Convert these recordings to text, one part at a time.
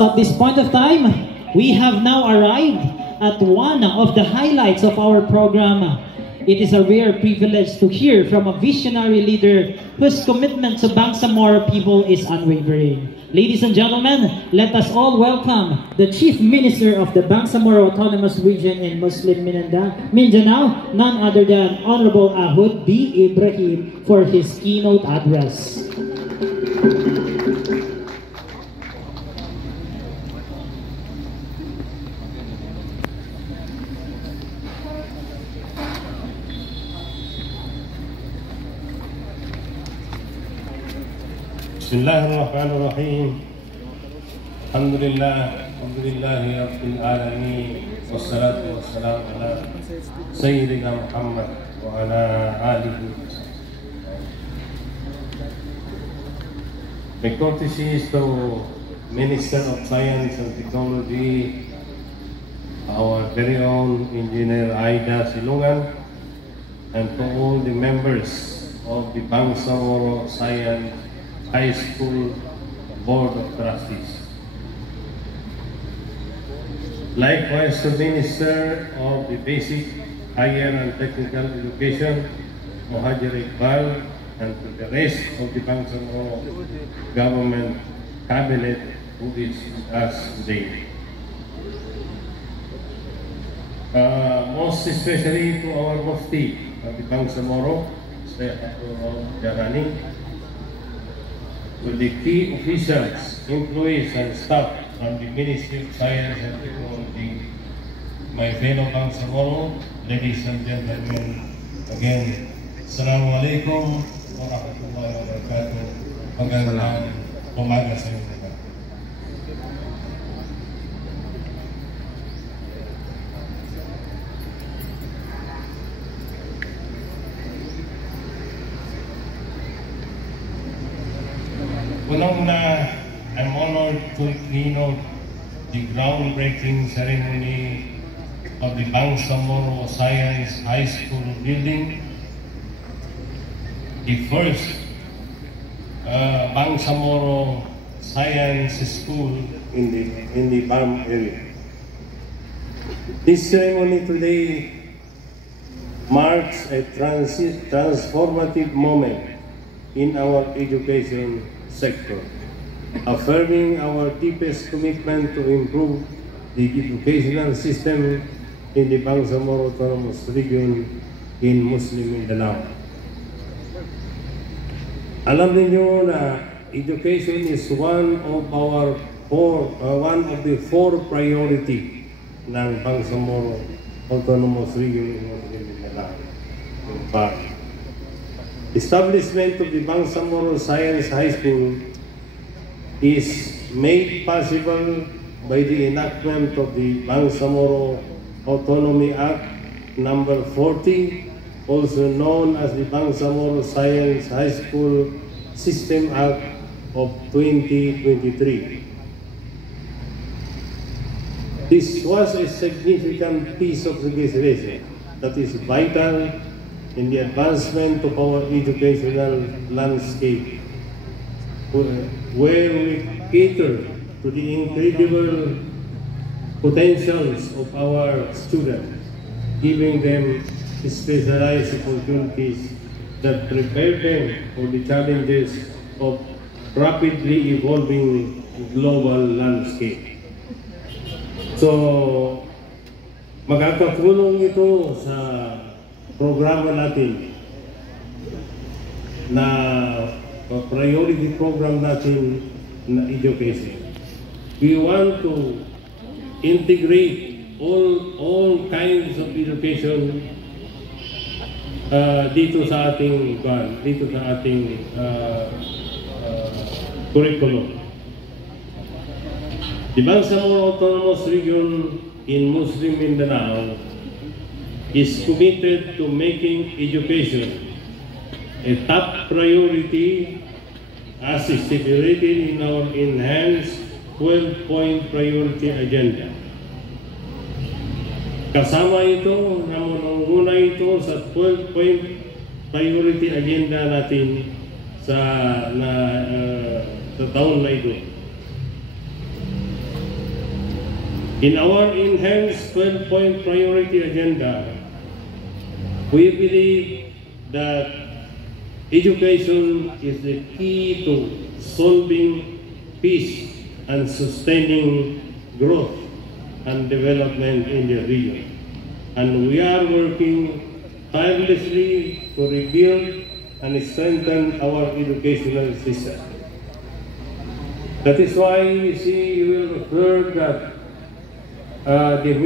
At this point of time, we have now arrived at one of the highlights of our program. It is a rare privilege to hear from a visionary leader whose commitment to Bangsamoro people is unwavering. Ladies and gentlemen, let us all welcome the Chief Minister of the Bangsamoro Autonomous Region in Muslim Mindanao, none other than Honorable Ahud B. Ibrahim, for his keynote address. Bismillahirrahmanirrahim. Alhamdulillahi Rabbil Alamin. Wassalatu wassalamu ala Sayyidina Muhammad wa ala alihi. My courtesies to Minister of Science and Technology, our very own Engineer Aida Silungan, and to all the members of the Bangsamoro Science High School Board of Trustees. Likewise, the Minister of the Basic, Higher and Technical Education, Muhajir Iqbal, and to the rest of the Bangsamoro Government Cabinet who is with us today. Most especially to our Mufti of the Bangsamoro, Syekh Abdul Jarani, to the key officials, employees, and staff from the Ministry of Science and Technology, my fellow Bangsamoro, ladies and gentlemen, again, Assalamu alaikum wa rahmatullahi wa barakatuh. Magandang umaga sa inyo. Unang-una, I'm honored to keynote the groundbreaking ceremony of the Bangsamoro Science High School building, the first Bangsamoro Science School in the BAM area. This ceremony today marks a transformative moment in our education sector, affirming our deepest commitment to improve the educational system in the Bangsamoro Autonomous Region in Muslim Mindanao. Alam niyo na education is one of the four priority ng Bangsamoro Autonomous Region in Muslim Mindanao. Establishment of the Bangsamoro Science High School is made possible by the enactment of the Bangsamoro Autonomy Act number 40, also known as the Bangsamoro Science High School System Act of 2023. This was a significant piece of legislation that is vital in the advancement of our educational landscape, where we cater to the incredible potentials of our students, giving them specialized opportunities that prepare them for the challenges of rapidly evolving global landscape. So, magkakatulong ito sa programa natin na priority program natin na education. We want to integrate all kinds of education dito sa ating curriculum. The Bangsamoro Autonomous Region in Muslim Mindanao is committed to making education a top priority as stipulated in our enhanced 12-point priority agenda. Kasama ito, namununa ito sa 12-point priority agenda natin sa taon na ito. In our enhanced 12-point priority agenda, we believe that education is the key to solving peace and sustaining growth and development in the region. And we are working tirelessly to rebuild and strengthen our educational system. That is why we see you will refer that the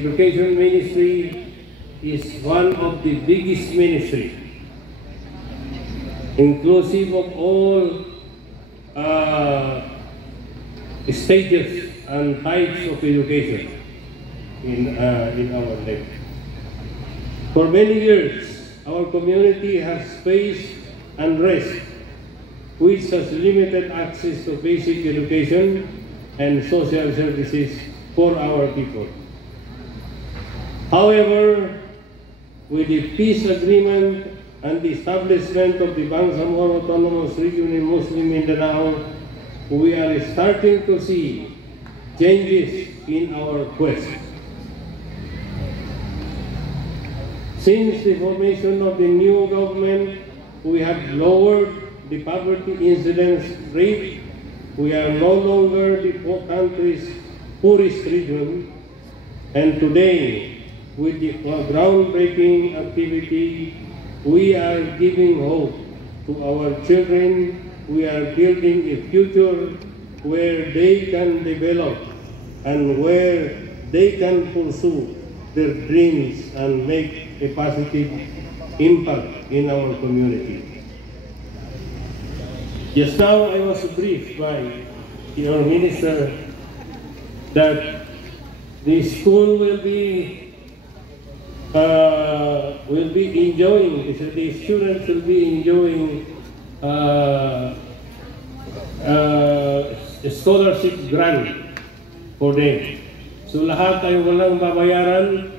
education ministry is one of the biggest ministry, inclusive of all stages and types of education in our life. For many years, our community has faced unrest, which has limited access to basic education and social services for our people. However, with the peace agreement and the establishment of the Bangsamoro Autonomous Region in Muslim Mindanao, we are starting to see changes in our quest. Since the formation of the new government, we have lowered the poverty incidence rate. We are no longer the country's poorest region, and today, with the groundbreaking activity, we are giving hope to our children. We are building a future where they can develop and where they can pursue their dreams and make a positive impact in our community. Just now I was briefed by your minister that the school will be enjoying, the students will be enjoying a scholarship grant for them. So lahat ay walang babayaran.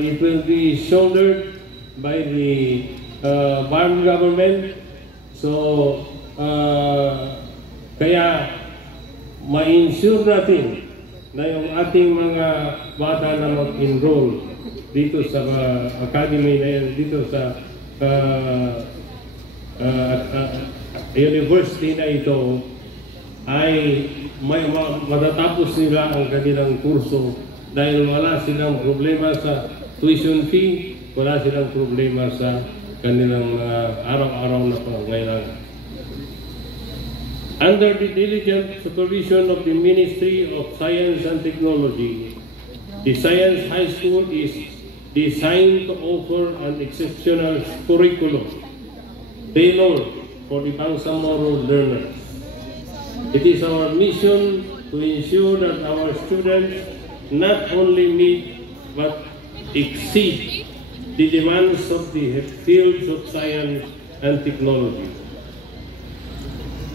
It will be shouldered by the farm government. So kaya ma-ensure natin na yung ating mga bata na mag-enroll dito sa academy na yan, dito sa university na ito ay matatapos nila ang kanilang kurso dahil wala silang problema sa tuition fee, wala silang problema sa kanilang araw-araw na pangangailangan. Under the diligent supervision of the Ministry of Science and Technology, the Science High School is designed to offer an exceptional curriculum tailored for the Bangsamoro learners. It is our mission to ensure that our students not only meet but exceed the demands of the fields of science and technology.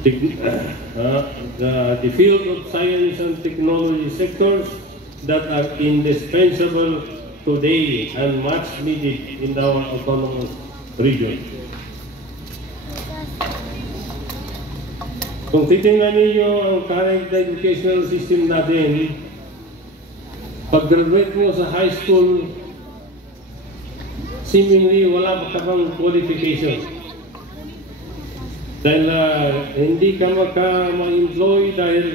The field of science and technology sectors that are indispensable today and much needed in our autonomous region. Kung titingnan ninyo ang current educational system natin, pag-graduate mo sa high school, seemingly wala pa kang qualification. Dahil hindi ka ma-employ dahil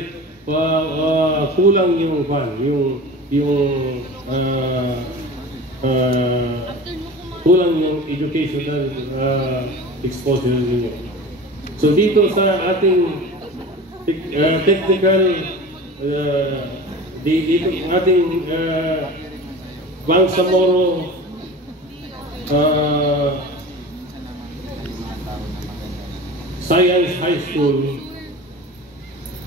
kulang yung kulang yung educational exposure ninyo. So dito sa ating technical dito ating Bangsamoro Science High School,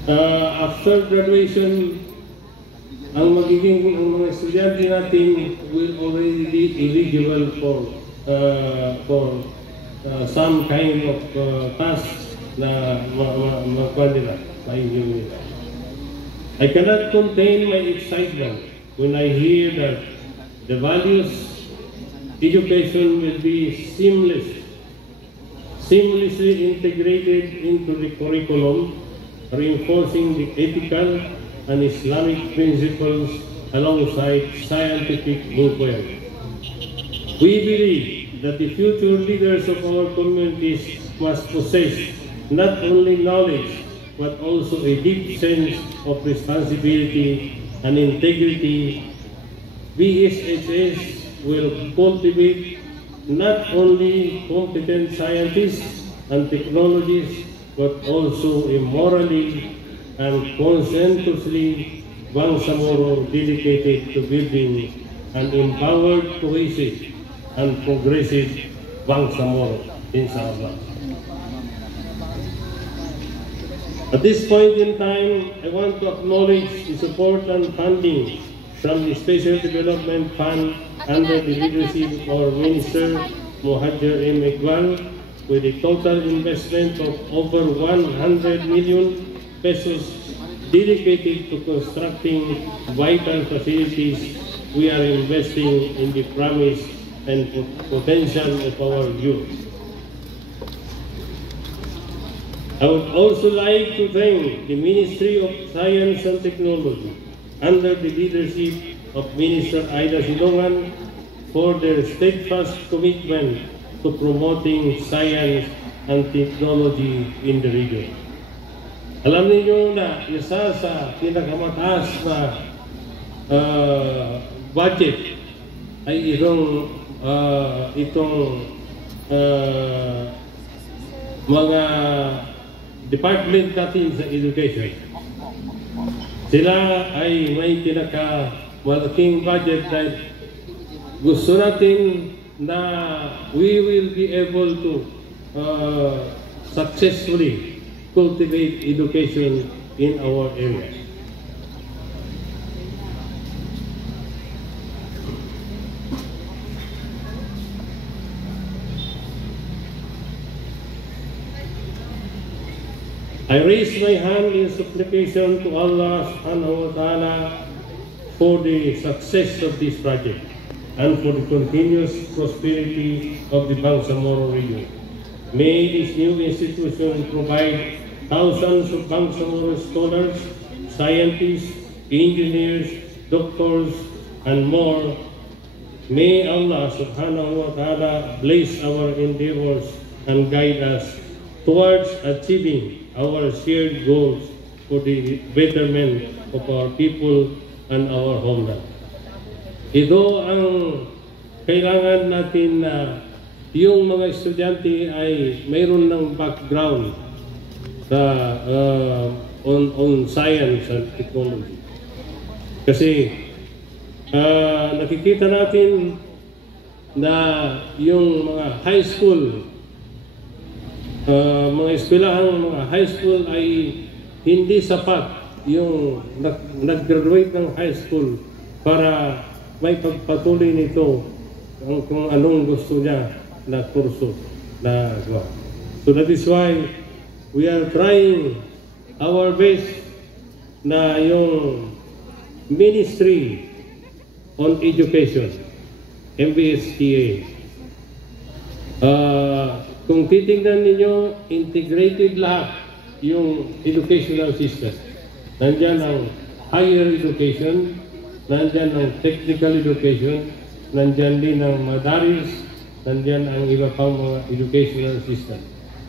after graduation, ang mga estudyante natin will already be eligible for some kind of tasks na makuha nila, ma-enjoy nila. I cannot contain my excitement when I hear that the values education will be seamlessly integrated into the curriculum reinforcing the ethical and Islamic principles alongside scientific inquiry. We believe that the future leaders of our communities must possess not only knowledge, but also a deep sense of responsibility and integrity. BSHS will cultivate not only competent scientists and technologists, but also a morally and conscientiously Bangsamoro dedicated to building an empowered, cohesive, and progressive Bangsamoro, inshallah. At this point in time, I want to acknowledge the support and funding from the Special Development Fund under the leadership of our Minister, Muhajir M. Iqbal, with a total investment of over 100 million pesos dedicated to constructing vital facilities. We are investing in the promise and potential of our youth. I would also like to thank the Ministry of Science and Technology under the leadership of Minister Ida Silongan for their steadfast commitment to promoting science and technology in the region. Alam niyo na isa sa pinakamataas na budget ay itong mga department natin sa education. Sila ay may pinakamalaking budget dahil gusto natin na we will be able to successfully cultivate education in our area. I raise my hand in supplication to Allah subhanahu wa ta'ala for the success of this project and for the continuous prosperity of the Bangsamoro region. May this new institution provide thousands of Bangsamoro scholars, scientists, engineers, doctors, and more. May Allah subhanahu wa ta'ala bless our endeavors and guide us towards achieving our shared goals for the betterment of our people and our homeland. Ito ang kailangan natin na yung mga estudyante ay mayroon ng background sa on science and technology. Kasi nakikita natin na yung mga high school, mga eskwelahang mga high school ay hindi sapat yung nag-graduate ng high school para may pagpatuloy nito kung anong gusto niya na kurso na gawa. So that is why we are trying our best na yung Ministry on Education, MBSTA, kung titingnan ninyo, integrated lahat yung educational system. Nandyan ang higher education, nandyan ang technical education, nandyan din ang madaris, nandyan ang iba pang mga educational system.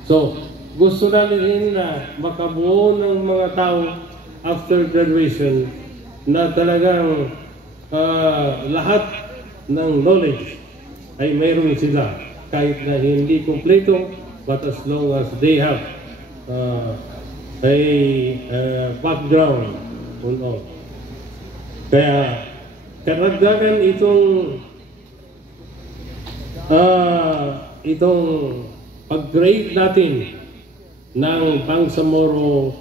So, gusto natin na makabuo ng mga tao after graduation na talagang lahat ng knowledge ay mayroon sila. Kahit na hindi kompleto, but as long as they have a background on all. Kaya karagdagan itong pag-grade natin ng Bangsamoro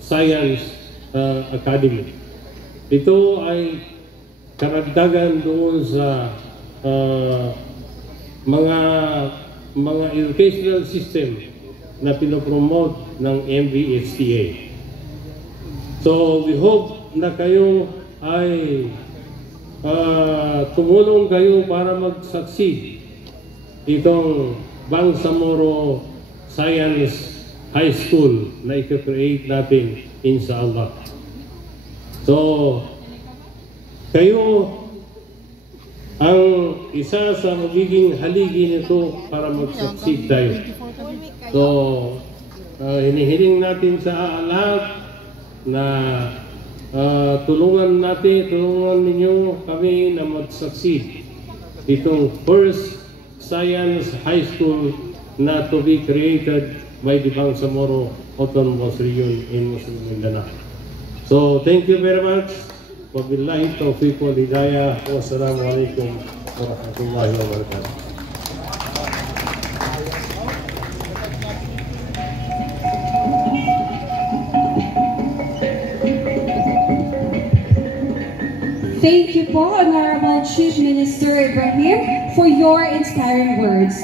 Science Academy. Ito ay karagdagan doon sa mga educational system na pinopromote ng MBSTA. So we hope na kayo ay tumulong kayo para mag-succeed itong Bangsamoro Science high school na i-create natin, inshallah. So, kayo ang isa sa magiging haligi nito para mag-succeed tayo. So, hinihiling natin sa lahat na tulungan ninyo kami na mag-succeed itong first science high school na to be created by the Bangsamoro Autonomous Region in Muslim Mindanao. So, thank you very much. Wabillahi taufiq wal hidayah. Wassalamualaikum warahmatullahi wabarakatuh. Thank you po, Honorable Chief Minister Ibrahim, for your inspiring words.